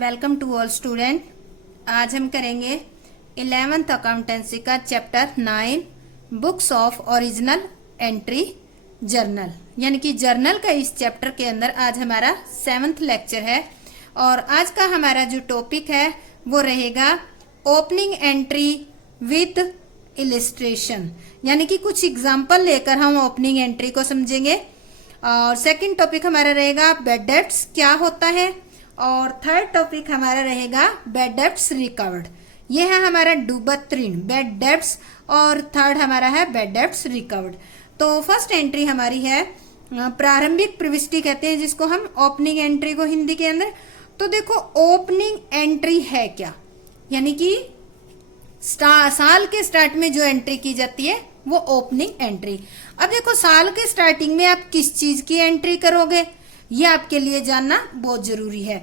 Welcome to all student. आज हम करेंगे 11th अकाउंटेंसी का chapter 9 books of original entry journal, यानी कि जर्नल का इस चैप्टर के अंदर आज हमारा 7th लेक्चर है। और आज का हमारा जो टॉपिक है वो रहेगा ओपनिंग एंट्री विद इलिस्ट्रेशन, यानी कि कुछ एग्जाम्पल लेकर हम ओपनिंग एंट्री को समझेंगे। और सेकंड टॉपिक हमारा रहेगा बैड डेब्ट्स क्या होता है, और थर्ड टॉपिक हमारा रहेगा बैड डेब्ट्स रिकवर्ड। ये है हमारा डूबत ऋण बैड डेब्ट्स, और थर्ड हमारा है बैड डेब्ट्स रिकवर्ड। तो फर्स्ट एंट्री हमारी है प्रारंभिक प्रविष्टि कहते हैं जिसको हम ओपनिंग एंट्री को हिंदी के अंदर। तो देखो ओपनिंग एंट्री है क्या, यानी कि साल के स्टार्ट में जो एंट्री की जाती है वो ओपनिंग एंट्री। अब देखो साल के स्टार्टिंग में आप किस चीज की एंट्री करोगे ये आपके लिए जानना बहुत जरूरी है।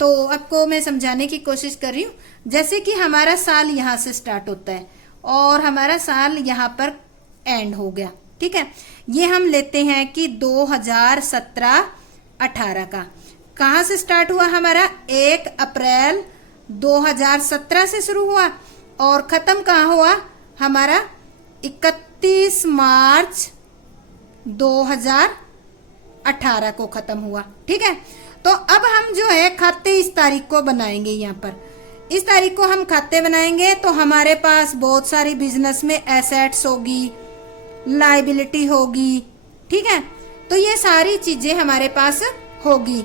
तो आपको मैं समझाने की कोशिश कर रही हूँ। जैसे कि हमारा साल यहाँ से स्टार्ट होता है और हमारा साल यहाँ पर एंड हो गया, ठीक है। ये हम लेते हैं कि 2017-18 का कहाँ से स्टार्ट हुआ, हमारा 1 अप्रैल 2017 से शुरू हुआ और खत्म कहाँ हुआ, हमारा 31 मार्च 2018 को खत्म हुआ, ठीक है। तो अब हम जो है खाते इस तारीख को बनाएंगे, यहाँ पर इस तारीख को हम खाते बनाएंगे। तो हमारे पास बहुत सारी बिजनेस में एसेट्स होगी, लायबिलिटी होगी, ठीक है। तो ये सारी चीजें हमारे पास होगी।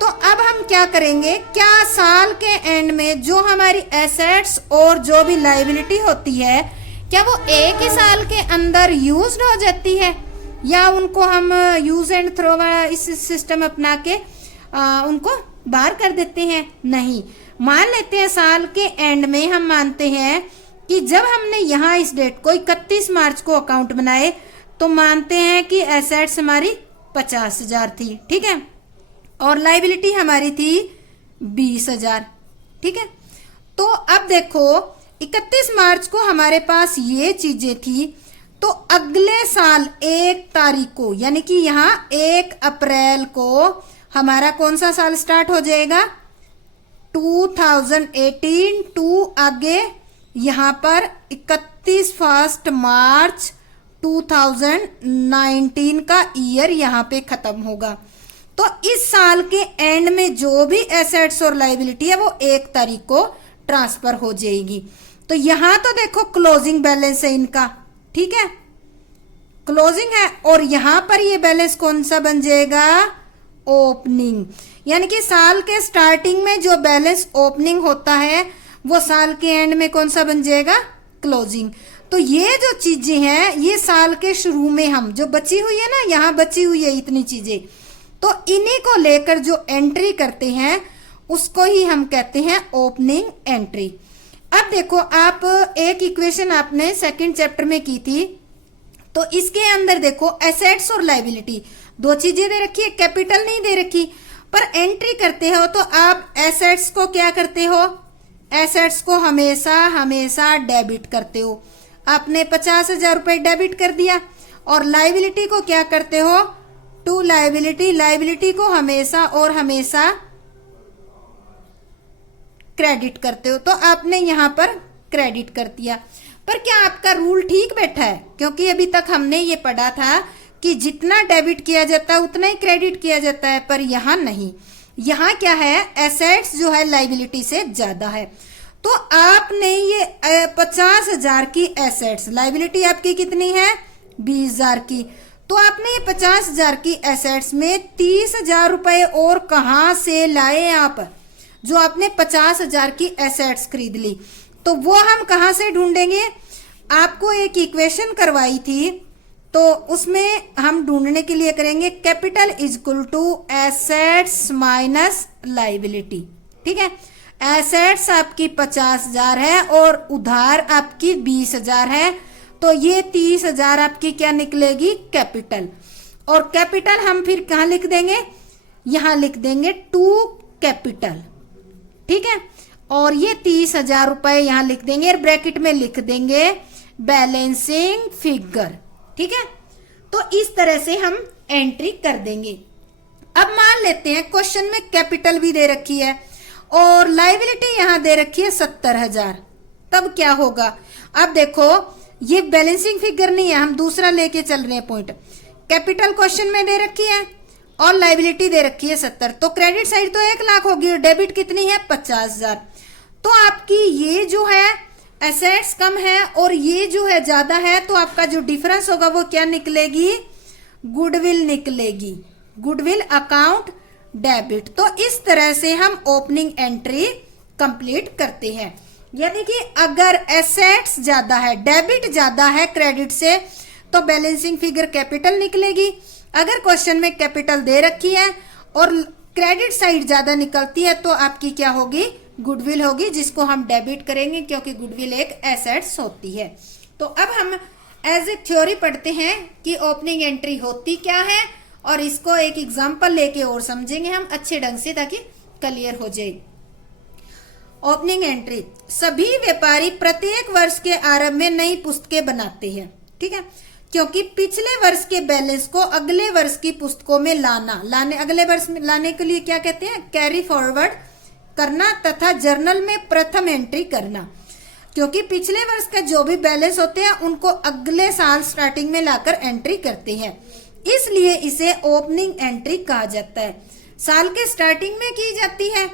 तो अब हम क्या करेंगे, क्या साल के एंड में जो हमारी एसेट्स और जो भी लायबिलिटी होती है क्या वो एक ही साल के अंदर यूज्ड हो जाती है, या उनको हम यूज एंड थ्रो वाला इस सिस्टम अपना के उनको बाहर कर देते हैं? नहीं, मान लेते हैं साल के एंड में हम मानते हैं कि जब हमने यहाँ इस डेट को 31 मार्च को अकाउंट बनाए तो मानते हैं कि एसेट्स हमारी 50,000 थी, ठीक है, और लायबिलिटी हमारी थी 20,000, ठीक है। तो अब देखो 31 मार्च को हमारे पास ये चीजें थी, तो अगले साल 1 तारीख को यानी कि यहाँ 1 अप्रैल को हमारा कौन सा साल स्टार्ट हो जाएगा, 2018 टू आगे यहाँ पर 31 मार्च 2019 का ईयर यहाँ पे खत्म होगा। तो इस साल के एंड में जो भी एसेट्स और लायबिलिटी है वो 1 तारीख को ट्रांसफर हो जाएगी। तो यहाँ तो देखो क्लोजिंग बैलेंस है इनका, ठीक है, क्लोजिंग है, और यहाँ पर ये बैलेंस कौन सा बन जाएगा, ओपनिंग। यानी कि साल के स्टार्टिंग में जो बैलेंस ओपनिंग होता है वो साल के एंड में कौन सा बन जाएगा, क्लोजिंग। तो ये जो चीजें हैं ये साल के शुरू में हम जो बची हुई है ना, यहाँ बची हुई है इतनी चीजें, तो इन्हीं को लेकर जो एंट्री करते हैं उसको ही हम कहते हैं ओपनिंग एंट्री। अब देखो आप एक इक्वेशन आपने सेकंड चैप्टर में की थी, तो इसके अंदर देखो एसेट्स और लायबिलिटी दो चीजें दे रखी है, कैपिटल नहीं दे रखी। पर एंट्री करते हो तो आप एसेट्स को क्या करते हो, एसेट्स को हमेशा हमेशा डेबिट करते हो। आपने 50,000 रुपए डेबिट कर दिया, और लायबिलिटी को क्या करते हो, टू लायबिलिटी, लायबिलिटी को हमेशा और हमेशा क्रेडिट करते हो। तो आपने यहाँ पर क्रेडिट कर दिया। पर क्या आपका रूल ठीक बैठा है, क्योंकि अभी तक हमने ये पढ़ा था कि जितना डेबिट किया जाता है उतना ही क्रेडिट किया जाता है, पर यहाँ नहीं। यहाँ क्या है, एसेट्स जो है लायबिलिटी से ज्यादा है। तो आपने ये 50,000 की एसेट्स, लायबिलिटी आपकी कितनी है 20,000 की, तो आपने ये 50,000 की एसेट्स में 30,000 रुपए और कहाँ से लाए आप, जो आपने 50,000 की एसेट्स खरीद ली, तो वो हम कहाँ से ढूंढेंगे। आपको एक इक्वेशन करवाई थी, तो उसमें हम ढूंढने के लिए करेंगे capital is equal to assets minus liability, ठीक है। एसेट्स आपकी 50,000 है और उधार आपकी 20,000 है, तो ये 30,000 आपकी क्या निकलेगी, कैपिटल। और कैपिटल हम फिर कहाँ लिख देंगे, यहाँ लिख देंगे टू कैपिटल, ठीक है। और ये 30,000 रुपए यहाँ लिख देंगे और ब्रैकेट में लिख देंगे बैलेंसिंग फिगर, ठीक है। तो इस तरह से हम एंट्री कर देंगे। अब मान लेते हैं क्वेश्चन में कैपिटल भी दे रखी है और लाइबिलिटी यहां दे रखी है 70,000, तब क्या होगा? अब देखो ये बैलेंसिंग फिगर नहीं है, हम दूसरा लेके चल रहे हैं पॉइंट। कैपिटल क्वेश्चन में दे रखी है और लाइबिलिटी दे रखी है 70, तो क्रेडिट साइड तो 1,00,000 होगी और डेबिट कितनी है 50,000। तो आपकी ये जो है एसेट्स कम है और ये जो है ज्यादा है, तो आपका जो डिफरेंस होगा वो क्या निकलेगी? गुडविल निकलेगी, गुडविल अकाउंट डेबिट। तो इस तरह से हम ओपनिंग एंट्री कंप्लीट करते हैं। यानी कि अगर एसेट्स ज्यादा है, डेबिट ज्यादा है क्रेडिट से, तो बैलेंसिंग फिगर कैपिटल निकलेगी। अगर क्वेश्चन में कैपिटल दे रखी है और क्रेडिट साइड ज्यादा निकलती है, तो आपकी क्या होगी? गुडविल होगी, जिसको हम डेबिट करेंगे क्योंकि गुडविल एक एसेट्स होती है। तो अब हम एज ए थ्योरी पढ़ते हैं कि ओपनिंग एंट्री होती क्या है, और इसको एक एग्जांपल लेके और समझेंगे हम अच्छे ढंग से, ताकि क्लियर हो जाए। ओपनिंग एंट्री, सभी व्यापारी प्रत्येक वर्ष के आरंभ में नई पुस्तकें बनाते हैं, ठीक है, क्योंकि पिछले वर्ष के बैलेंस को अगले वर्ष की पुस्तकों में अगले वर्ष में लाने के लिए क्या कहते हैं? कैरी फॉरवर्ड करना तथा जर्नल में प्रथम एंट्री करना। क्योंकि पिछले वर्ष का जो भी बैलेंस होते हैं उनको अगले साल स्टार्टिंग में लाकर एंट्री करते हैं, इसलिए इसे ओपनिंग एंट्री कहा जाता है। साल के स्टार्टिंग में की जाती है,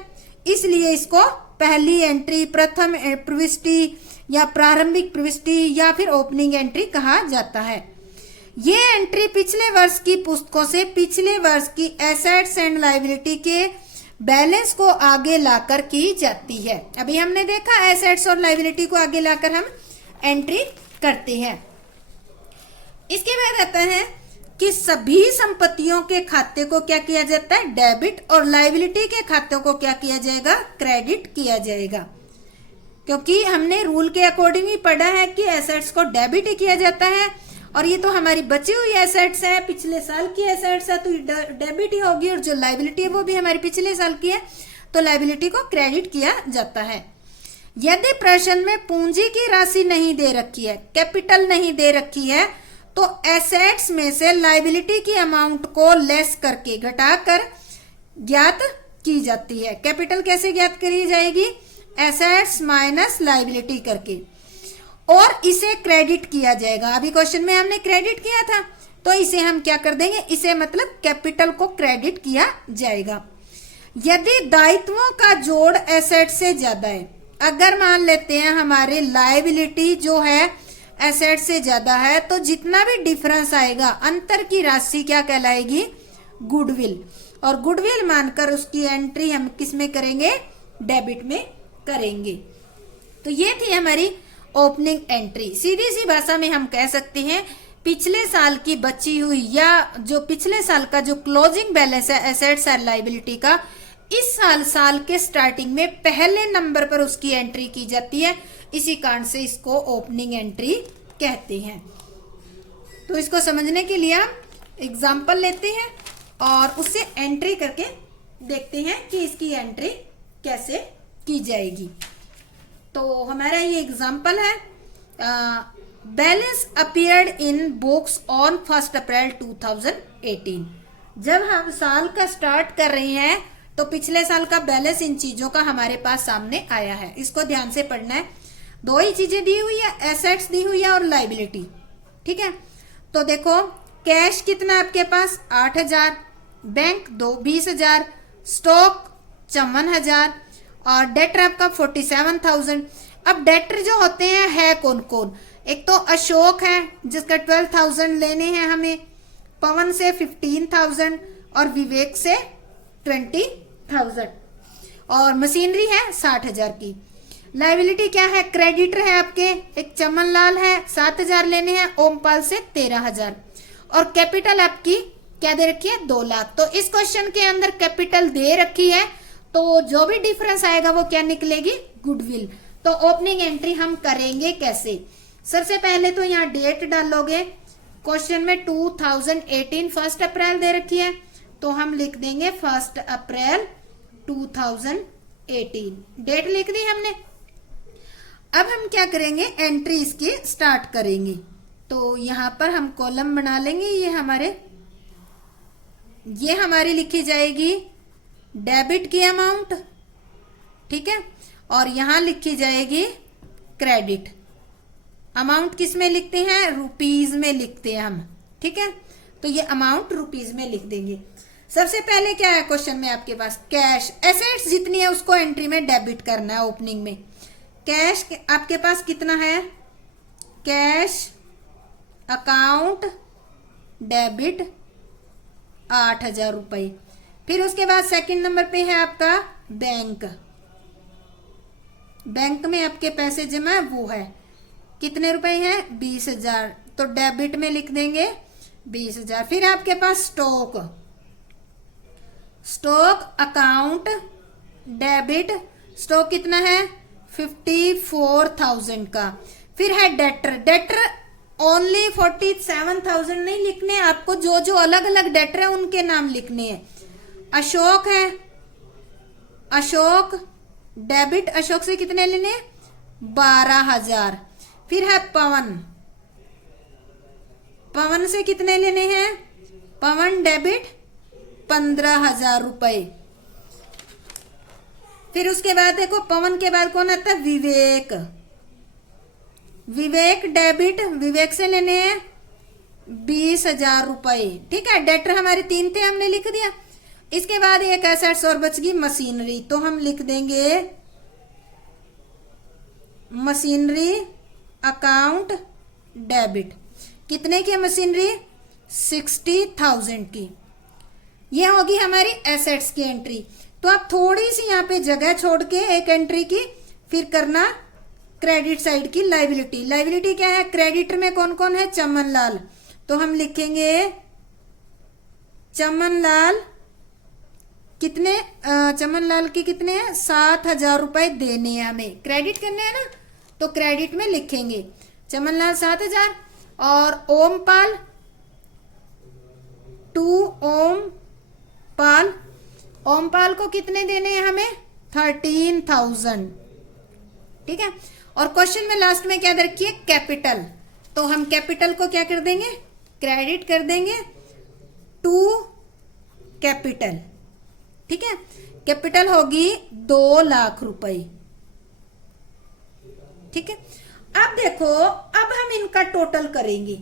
इसलिए इसको पहली एंट्री, प्रथम प्रविष्टि या प्रारंभिक प्रविष्टि या फिर ओपनिंग एंट्री कहा जाता है। ये एंट्री पिछले वर्ष की पुस्तकों से पिछले वर्ष की एसेट्स एंड लायबिलिटी के बैलेंस को आगे लाकर की जाती है। अभी हमने देखा एसेट्स और लायबिलिटी को आगे लाकर हम एंट्री करते हैं। इसके बाद आता है कि सभी संपत्तियों के खाते को क्या किया जाता है? डेबिट, और लायबिलिटी के खातों को क्या किया जाएगा? क्रेडिट किया जाएगा। क्योंकि हमने रूल के अकॉर्डिंग ही पढ़ा है कि एसेट्स को डेबिट ही किया जाता है, और ये तो हमारी बची हुई एसेट्स है, पिछले साल की एसेट्स है, तो डेबिट ही होगी, और जो लायबिलिटी है वो भी हमारी पिछले साल की है, तो लायबिलिटी को क्रेडिट किया जाता है। यदि प्रश्न में पूंजी की राशि नहीं दे रखी है, कैपिटल नहीं दे रखी है, तो एसेट्स में से लायबिलिटी की अमाउंट को लेस करके, घटाकर ज्ञात की जाती है। कैपिटल कैसे ज्ञात करी जाएगी? एसेट्स माइनस लायबिलिटी करके, और इसे क्रेडिट किया जाएगा। अभी क्वेश्चन में हमने क्रेडिट किया था, तो इसे हम क्या कर देंगे? इसे मतलब कैपिटल को क्रेडिट किया जाएगा। यदि दायित्वों का जोड़ एसेट से ज्यादा है, अगर मान लेते हैं हमारे लायबिलिटी जो है एसेट से ज्यादा है, तो जितना भी डिफरेंस आएगा, अंतर की राशि क्या कहलाएगी? गुडविल। और गुडविल मानकर उसकी एंट्री हम किस में करेंगे? डेबिट में करेंगे। तो ये थी हमारी ओपनिंग एंट्री। सीधी सी भाषा में हम कह सकते हैं पिछले साल की बची हुई या जो पिछले साल का जो क्लोजिंग बैलेंस है एसेट्स और लायबिलिटी का, इस साल के स्टार्टिंग में पहले नंबर पर उसकी एंट्री की जाती है। इसी कारण से इसको ओपनिंग एंट्री कहते हैं। तो इसको समझने के लिए हम एग्जाम्पल लेते हैं और उससे एंट्री करके देखते हैं कि इसकी एंट्री कैसे की जाएगी। तो हमारा ये एग्जाम्पल है, balance appeared in books on 1 अप्रैल 2018। जब हम साल का स्टार्ट कर रहे हैं तो पिछले साल का बैलेंस इन चीजों का हमारे पास सामने आया है। इसको ध्यान से पढ़ना है। दो ही चीजें दी हुई है, एसेट्स दी हुई है और लायबिलिटी, ठीक है। तो देखो कैश कितना आपके पास? 8,000, बैंक 20,000, स्टॉक 54,000 और डेटर आपका 47,000। अब डेटर जो होते हैं है कौन कौन? एक तो अशोक है जिसका 12,000 लेने हैं हमें, पवन से 15,000 और विवेक से 20,000, और मशीनरी है 60,000 की। लायबिलिटी क्या है? क्रेडिटर है आपके, एक चमन लाल है 7,000 लेने हैं, ओमपाल से 13,000, और कैपिटल आपकी क्या दे रखी है? 2 लाख। तो इस क्वेश्चन के अंदर कैपिटल दे रखी है, तो जो भी डिफरेंस आएगा वो क्या निकलेगी? गुडविल। तो ओपनिंग एंट्री हम करेंगे कैसे? सबसे पहले तो यहाँ डेट डालोगे। क्वेश्चन में 2018 1 अप्रैल दे रखी है, तो हम लिख देंगे 1 अप्रैल 2018, डेट लिख दी हमने। अब हम क्या करेंगे? एंट्री इसकी स्टार्ट करेंगे। तो यहाँ पर हम कॉलम बना लेंगे। ये हमारी लिखी जाएगी डेबिट की अमाउंट, ठीक है। और यहां लिखी जाएगी क्रेडिट। अमाउंट किस में लिखते हैं? रुपीज में लिखते हैं हम, ठीक है। तो ये अमाउंट रुपीज में लिख देंगे। सबसे पहले क्या है क्वेश्चन में आपके पास? कैश, एसेट्स जितनी है उसको एंट्री में डेबिट करना है ओपनिंग में। कैश आपके पास कितना है? कैश अकाउंट डेबिट 8,000 रुपए। फिर उसके बाद सेकंड नंबर पे है आपका बैंक। बैंक में आपके पैसे जमा है वो है कितने रुपए हैं? 20,000। तो डेबिट में लिख देंगे 20,000। फिर आपके पास stock, stock account debit, stock कितना है? 54,000 का। फिर है डेटर, डेटर ओनली 47,000 नहीं लिखने आपको, जो जो अलग अलग डेटर है उनके नाम लिखने हैं। अशोक है, अशोक डेबिट, अशोक से कितने लेने? 12,000। फिर है पवन, पवन से कितने लेने हैं? पवन डेबिट 15,000 रुपए। फिर उसके बाद देखो पवन के बाद कौन आता है? विवेक, विवेक डेबिट, विवेक से लेने हैं 20,000 रुपए, ठीक है। डेटर हमारे 3 थे, हमने लिख दिया। इसके बाद एक एसेट्स और बच गई मशीनरी, तो हम लिख देंगे मशीनरी अकाउंट डेबिट। कितने की मशीनरी? 60,000 की। ये होगी हमारी एसेट्स की एंट्री। तो आप थोड़ी सी यहाँ पे जगह छोड़ के एक एंट्री की, फिर करना क्रेडिट साइड की लाइबिलिटी। लाइबिलिटी क्या है? क्रेडिटर में कौन कौन है? चमनलाल। तो हम लिखेंगे चमनलाल कितने, चमनलाल के कितने हैं? 7,000 रुपए देने हैं हमें, क्रेडिट करने हैं ना, तो क्रेडिट में लिखेंगे चमनलाल 7,000। और ओमपाल, ओमपाल, ओमपाल को कितने देने हैं हमें? 13,000, ठीक है। और क्वेश्चन में लास्ट में क्या रखिए? कैपिटल। तो हम कैपिटल को क्या कर देंगे? क्रेडिट कर देंगे टू कैपिटल, ठीक है। कैपिटल होगी 2 लाख रुपए, ठीक है। अब देखो, अब हम इनका टोटल करेंगे।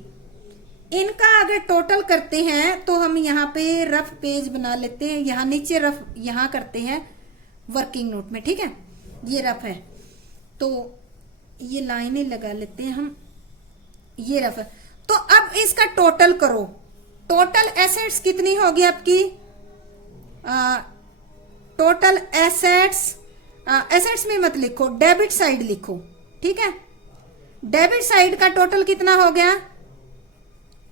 इनका अगर टोटल करते हैं तो हम यहाँ पे रफ पेज बना लेते हैं, यहाँ नीचे रफ यहाँ करते हैं वर्किंग नोट में, ठीक है। ये रफ है तो ये लाइनें लगा लेते हैं हम, ये रफ है। तो अब इसका टोटल करो। टोटल एसेट्स कितनी होगी आपकी? टोटल एसेट्स, एसेट्स में मत लिखो, डेबिट साइड लिखो, ठीक है। डेबिट साइड का टोटल कितना हो गया?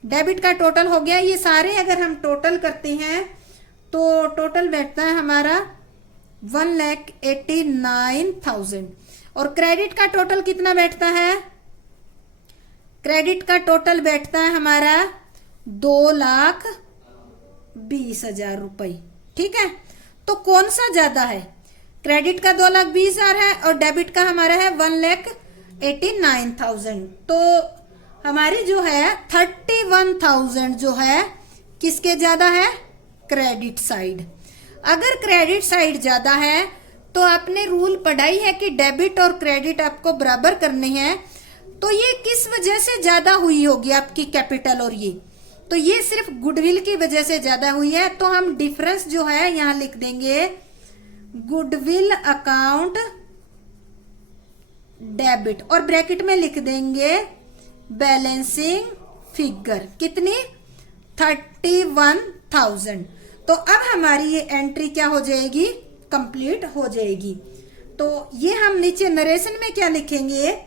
डेबिट का टोटल हो गया, ये सारे अगर हम टोटल करते हैं तो टोटल बैठता है हमारा 1,89,000। और क्रेडिट का टोटल कितना बैठता है? क्रेडिट का टोटल बैठता है हमारा 2,20,000 रुपए, ठीक है। तो कौन सा ज्यादा है? क्रेडिट का 2,20,000 है और डेबिट का हमारा है 1,89,000। तो हमारी जो है 31,000 जो है किसके ज्यादा है? Credit side. अगर क्रेडिट साइड ज्यादा है तो आपने रूल पढ़ाई है कि डेबिट और क्रेडिट आपको बराबर करने हैं। तो ये किस वजह से ज्यादा हुई होगी आपकी कैपिटल? और तो ये सिर्फ गुडविल की वजह से ज्यादा हुई है। तो हम डिफरेंस जो है यहां लिख देंगे गुडविल अकाउंट डेबिट, और ब्रैकेट में लिख देंगे बैलेंसिंग फिगर कितनी? 31,000। तो अब हमारी ये एंट्री क्या हो जाएगी? कंप्लीट हो जाएगी। तो ये हम नीचे नरेशन में क्या लिखेंगे?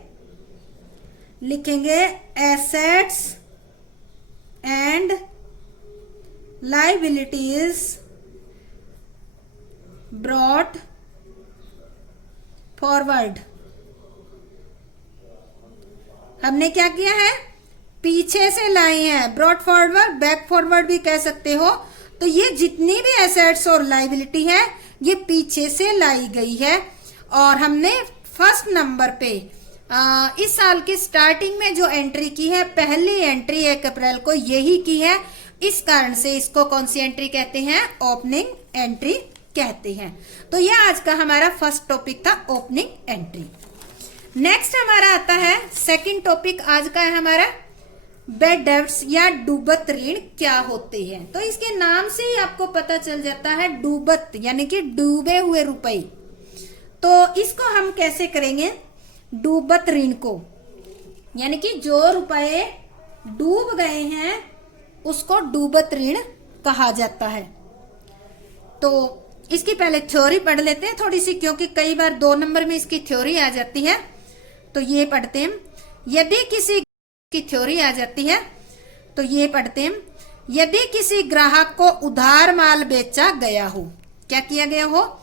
लिखेंगे assets and liabilities brought forward. हमने क्या किया है? पीछे से लाए हैं, ब्रॉट फॉरवर्ड, बैक फॉरवर्ड भी कह सकते हो। तो ये जितनी भी एसेट्स और लाइबिलिटी है ये पीछे से लाई गई है। और हमने फर्स्ट नंबर पे इस साल की स्टार्टिंग में जो एंट्री की है, पहली एंट्री 1 अप्रैल को यही की है। इस कारण से इसको कौन सी एंट्री कहते हैं? ओपनिंग एंट्री कहते हैं। तो यह आज का हमारा फर्स्ट टॉपिक था, ओपनिंग एंट्री। नेक्स्ट हमारा आता है सेकंड टॉपिक आज का है हमारा, बैड डेब्ट्स या डूबत ऋण क्या होते हैं। तो इसके नाम से ही आपको पता चल जाता है, डूबत यानी कि डूबे हुए रुपए। तो इसको हम कैसे करेंगे, डूबत ऋण को, यानी कि जो रुपए डूब गए हैं उसको डूबत ऋण कहा जाता है। तो इसकी पहले थ्योरी पढ़ लेते हैं थोड़ी सी, क्योंकि कई बार 2 नंबर में इसकी थ्योरी आ जाती है। तो ये पढ़ते हैं, यदि किसी की थ्योरी आ जाती है तो ये पढ़ते हैं, यदि किसी ग्राहक को उधार माल बेचा गया हो, क्या किया गया हो,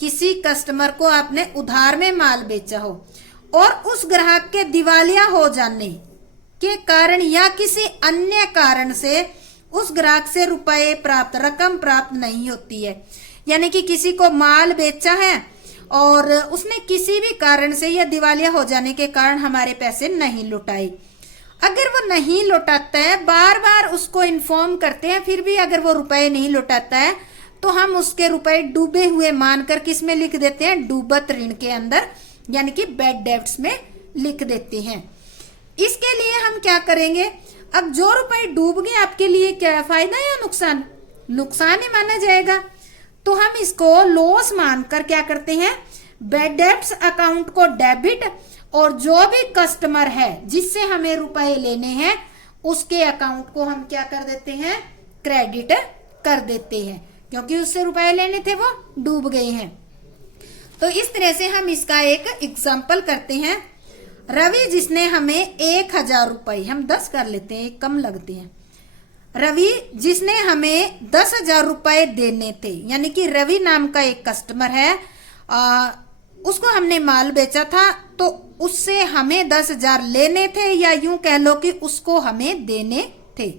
किसी कस्टमर को आपने उधार में माल बेचा हो और उस ग्राहक के दिवालिया हो जाने के कारण या किसी अन्य कारण से उस ग्राहक से रुपए प्राप्त, रकम प्राप्त नहीं होती है। यानी कि किसी को माल बेचा है और उसने किसी भी कारण से या दिवालिया हो जाने के कारण हमारे पैसे नहीं लौटाए। अगर वो नहीं लौटाता है, बार बार उसको इन्फॉर्म करते हैं, फिर भी अगर वो रुपए नहीं लौटाता है तो हम उसके रुपए डूबे हुए मानकर किस में लिख देते हैं, डूबत ऋण के अंदर, यानी कि बैड डेब्ट्स में लिख देते हैं। इसके लिए हम क्या करेंगे, अब जो रुपए डूब गए आपके लिए क्या है, फायदा या नुकसान, नुकसान ही माना जाएगा। तो हम इसको लॉस मानकर क्या करते हैं, बैड डेब्ट्स अकाउंट को डेबिट और जो भी कस्टमर है जिससे हमें रुपए लेने हैं उसके अकाउंट को हम क्या कर देते हैं, क्रेडिट कर देते हैं, क्योंकि उससे रुपए लेने थे वो डूब गए हैं। तो इस तरह से हम इसका एक एग्जाम्पल करते हैं। रवि जिसने हमें 1000 रुपए, हम 10 कर लेते हैं, कम लगते हैं। रवि जिसने हमें 10,000 रुपए देने थे, यानी कि रवि नाम का एक कस्टमर है, उसको हमने माल बेचा था तो उससे हमें 10,000 लेने थे, या यूं कह लो कि उसको हमें देने थे।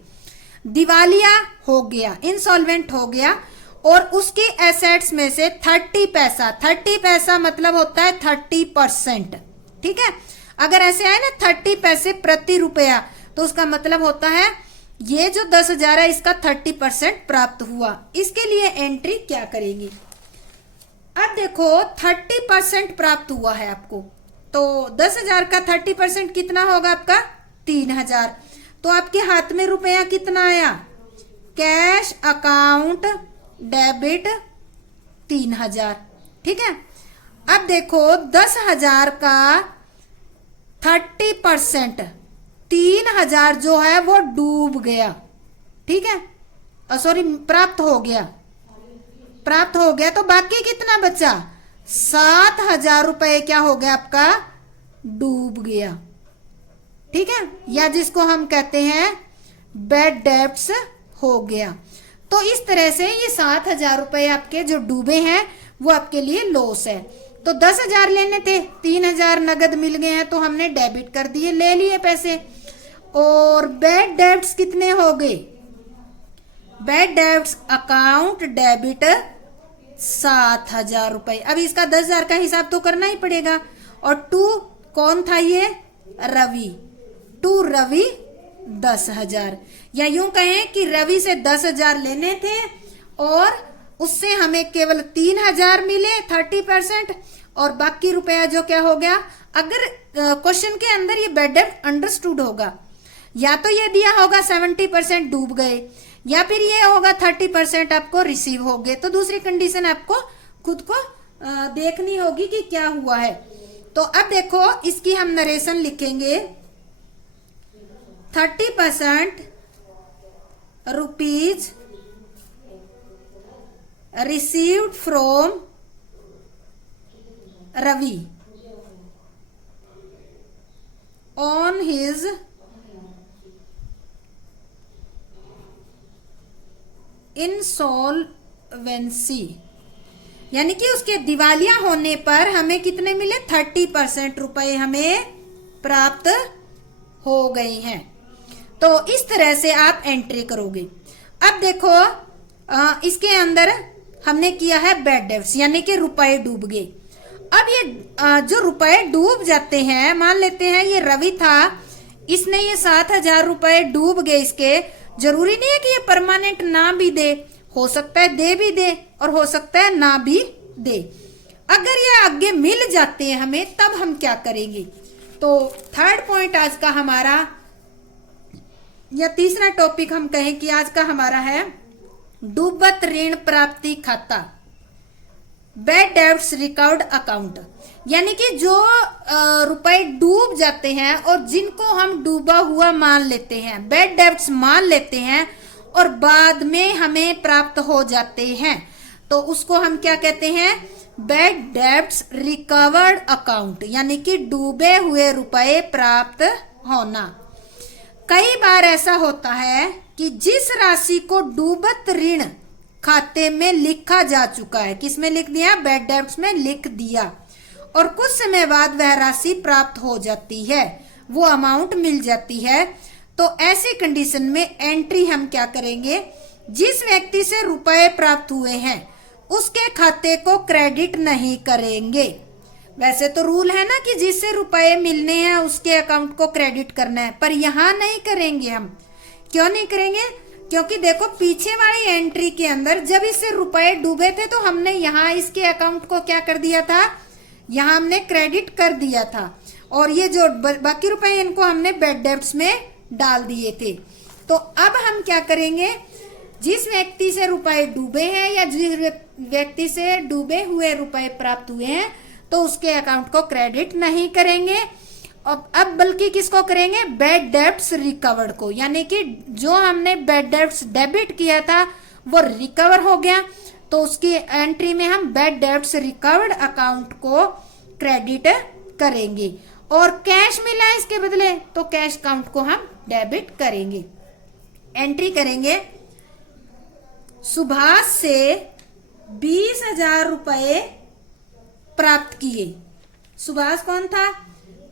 दिवालिया हो गया, इंसॉल्वेंट हो गया और उसकी एसेट्स में से 30 पैसा मतलब होता है 30%, ठीक है। अगर ऐसे आए ना 30 पैसे प्रति रुपया, तो उसका मतलब होता है ये जो 10,000 है इसका 30% प्राप्त हुआ। इसके लिए एंट्री क्या करेंगे, अब देखो 30% प्राप्त हुआ है आपको, तो 10,000 का 30% कितना होगा आपका, 3,000। तो आपके हाथ में रुपया कितना आया, कैश अकाउंट डेबिट 3,000, ठीक है। अब देखो 10,000 का 30%, 3,000 जो है वो डूब गया, ठीक है, सॉरी प्राप्त हो गया, तो बाकी कितना बचा, 7,000 रुपए क्या हो गया आपका, डूब गया, ठीक है, या जिसको हम कहते हैं बैड डेब्ट्स हो गया। तो इस तरह से ये 7,000 रुपए आपके जो डूबे हैं वो आपके लिए लॉस है। तो 10,000 लेने थे, 3,000 नगद मिल गए हैं तो हमने डेबिट कर दिए, ले लिए पैसे। और बैड डेब्ट्स कितने हो गए, बैड डेब्ट्स अकाउंट डेबिट 7,000 रुपए। अब इसका 10,000 का हिसाब तो करना ही पड़ेगा। और टू कौन था ये, रवि, टू रवि 10,000, या यूं कहें कि रवि से 10,000 लेने थे और उससे हमें केवल 3,000 मिले 30%, और बाकी रुपया जो क्या हो गया, अगर क्वेश्चन के अंदर ये बैड डेब्ट अंडरस्टूड होगा, या तो ये दिया होगा 70% डूब गए, या फिर ये होगा 30% आपको रिसीव हो गए। तो दूसरी कंडीशन आपको खुद को देखनी होगी कि क्या हुआ है। तो अब देखो इसकी हम नरेशन लिखेंगे, 30% rupees received from Ravi on his insolvency, यानी कि उसके दिवालिया होने पर हमें कितने मिले, 30% रुपए हमें प्राप्त हो गए हैं। तो इस तरह से आप एंट्री करोगे। अब देखो इसके अंदर हमने किया है बैड डेब्ट्स, यानी कि रुपए डूब गए। अब ये जो रुपए डूब जाते हैं, मान लेते हैं ये रवि था, इसने ये 7,000 रुपए डूब गए, इसके जरूरी नहीं है कि ये परमानेंट ना भी दे, हो सकता है दे भी दे और हो सकता है ना भी दे। अगर ये आगे मिल जाते हैं हमें, तब हम क्या करेंगे? तो थर्ड पॉइंट आज का हमारा, या तीसरा टॉपिक हम कहें कि आज का हमारा है डूबत ऋण प्राप्ति खाता, बैड डेब्ट्स रिकवर्ड अकाउंट। यानी कि जो रुपए डूब जाते हैं और जिनको हम डूबा हुआ मान लेते हैं, बैड डेब्ट्स मान लेते हैं और बाद में हमें प्राप्त हो जाते हैं, तो उसको हम क्या कहते हैं? बैड डेब्ट्स रिकवर्ड अकाउंट, यानी कि डूबे हुए रुपए प्राप्त होना। कई बार ऐसा होता है कि जिस राशि को डूबत ऋण खाते में लिखा जा चुका है, किस में लिख दिया? बैड डेब्ट्स में लिख दिया, और कुछ समय बाद वह राशि प्राप्त हो जाती है, वो अमाउंट मिल जाती है, तो ऐसी कंडीशन में एंट्री हम क्या करेंगे? जिस व्यक्ति से रुपए प्राप्त हुए हैं उसके खाते को क्रेडिट नहीं करेंगे। वैसे तो रूल है ना कि जिससे रुपए मिलने हैं उसके अकाउंट को क्रेडिट करना है, पर यहाँ नहीं करेंगे हम। क्यों नहीं करेंगे? क्योंकि देखो पीछे वाली एंट्री के अंदर जब इससे रुपए डूबे थे तो हमने यहाँ इसके अकाउंट को क्या कर दिया था? यहाँ हमने क्रेडिट कर दिया था, और ये जो बाकी रुपए इनको हमने बैड डेब्ट्स में डाल दिए थे। तो अब हम क्या करेंगे? जिस व्यक्ति से रुपए डूबे हैं या जिस व्यक्ति से डूबे हुए रुपए प्राप्त हुए हैं, तो उसके अकाउंट को क्रेडिट नहीं करेंगे, अब बल्कि किसको करेंगे? बैड डेब्ट्स रिकवर्ड को। यानी कि जो हमने बैड डेब्ट्स डेबिट किया था वो रिकवर हो गया, तो उसकी एंट्री में हम बैड डेब्ट्स रिकवर्ड अकाउंट को क्रेडिट करेंगे। और कैश मिला इसके बदले, तो कैश अकाउंट को हम डेबिट करेंगे। एंट्री करेंगे, सुभाष से 20,000 रुपए प्राप्त किए। सुभाष कौन था?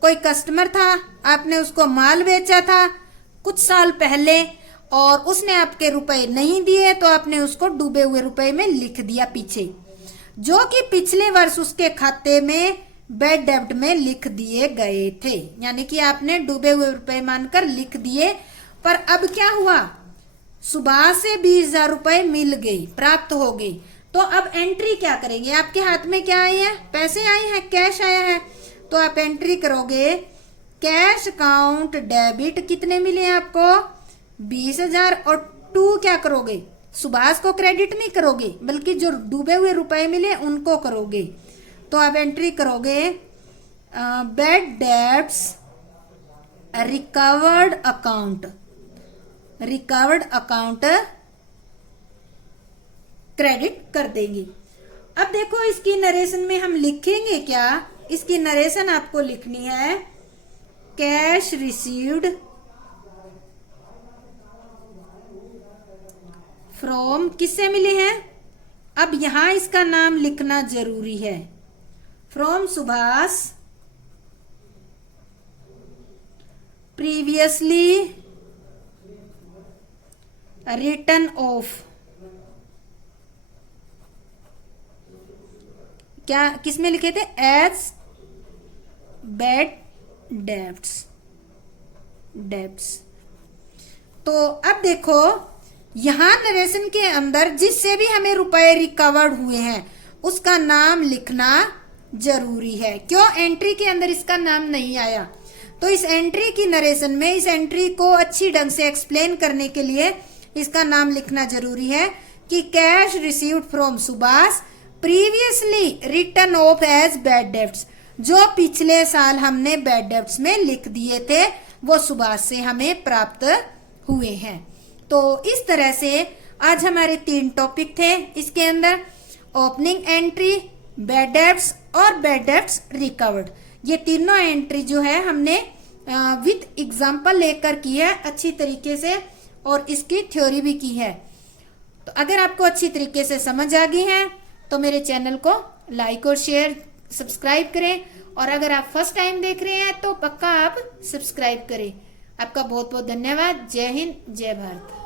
कोई कस्टमर था, आपने उसको माल बेचा था कुछ साल पहले और उसने आपके रुपए नहीं दिए, तो आपने उसको डूबे हुए रुपए में लिख दिया पीछे, जो कि पिछले वर्ष उसके खाते में बैड डेब्ट में लिख दिए गए थे। यानी कि आपने डूबे हुए रुपए मानकर लिख दिए, पर अब क्या हुआ? सुभाष से 20,000 रुपए मिल गए, प्राप्त हो गए, तो अब एंट्री क्या करेंगे? आपके हाथ में क्या आई है? पैसे आए हैं, कैश आया है, तो आप एंट्री करोगे कैश अकाउंट डेबिट। कितने मिले आपको? 20,000। और टू क्या करोगे? सुभाष को क्रेडिट नहीं करोगे, बल्कि जो डूबे हुए रुपए मिले उनको करोगे। तो आप एंट्री करोगे bad debts recovered account, recovered account credit कर देंगे। अब देखो इसकी नरेशन में हम लिखेंगे क्या? इसकी नरेशन आपको लिखनी है कैश रिसीव्ड फ्रॉम, किससे मिले हैं? अब यहां इसका नाम लिखना जरूरी है, from Subhash previously written off. क्या किसमें लिखे थे? As bad debts, debts. तो अब देखो यहां नरेशन के अंदर जिससे भी हमें रुपए रिकवर्ड हुए हैं उसका नाम लिखना जरूरी है। क्यों एंट्री के अंदर इसका नाम नहीं आया? तो इस एंट्री की नरेशन में इस एंट्री को अच्छी ढंग से एक्सप्लेन करने के लिए इसका नाम लिखना जरूरी है कि cash received from Subhash previously written off as bad debts. जो पिछले साल हमने बैड डेब्ट्स में लिख दिए थे वो सुभाष से हमें प्राप्त हुए हैं। तो इस तरह से आज हमारे 3 टॉपिक थे। इसके अंदर ओपनिंग एंट्री, बैड डेब्ट्स और बैड डेब्ट्स रिकवर्ड, ये तीनों एंट्री जो है हमने विद एग्जांपल लेकर की है अच्छी तरीके से, और इसकी थ्योरी भी की है। तो अगर आपको अच्छी तरीके से समझ आ गई है तो मेरे चैनल को लाइक और शेयर सब्सक्राइब करें, और अगर आप फर्स्ट टाइम देख रहे हैं तो पक्का आप सब्सक्राइब करें। आपका बहुत बहुत धन्यवाद। जय हिंद, जय भारत।